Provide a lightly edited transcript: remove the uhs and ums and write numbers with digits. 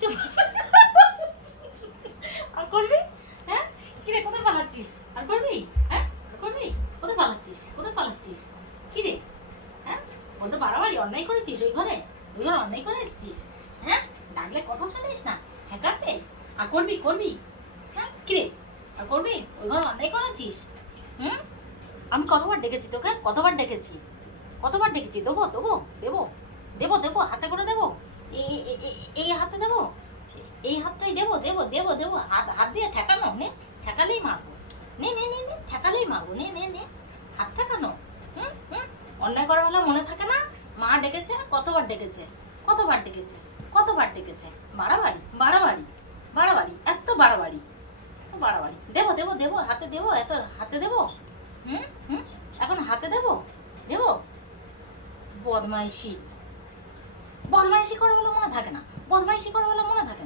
চুপ। আর করবি? হ্যাঁ, কিরে কোথায় পালাচ্ছিস? আর করবি? হ্যাঁ, আর করবি? কোথায় পালাচ্ছিস? কোথায় পালাচ্ছিস? কিরে, হ্যাঁ, বড্ড বাড়াবাড়ি অন্যায় করেছিস ওই ঘরে? ওই ঘরে অন্যায় করে এসছিস? হ্যাঁ, ডাকলে কথা শুনিস না? হ্যাঁকাতে? আর করবি? করবি? হ্যাঁ, কিরে, আর করবি? ওই ঘরে অন্যায় করেছিস? হুম, আমি কতবার ডেকেছি তোকে? কতবার ডেকেছি? কতবার ডেকেছি? দেবো দেবো দেবো দেবো দেবো, হাতে করে দেবো? এই হাতে দেবো? এই হাতটাই দেবো দেবো দেবো দেবো, হাত হাত দিয়ে ঠেকানো, নে, ঠেকালেই মারবো। নে নে নে নে, ঠেকালেই মারবো, নে নে নে, হাত ঠেকানো। হুম হুম, অন্যায় করার বেলা মনে থাকে না? মা ডেকেছে, কতবার ডেকেছে, কতবার ডেকেছে, কতবার ডেকেছে। বাড়াবাড়ি বাড়াবাড়ি বাড়াবাড়ি, এত বাড়াবাড়ি, এত বাড়াবাড়ি। দেবো দেবো দেবো, হাতে দেবো, এত হাতে দেবো? হুম হুম, এখন হাতে দেবো? দেবো? বদমাইশি, বদমাইশি করার বেলা মনে থাকে না? বদমাইশি করার বেলা মনে থাকে না?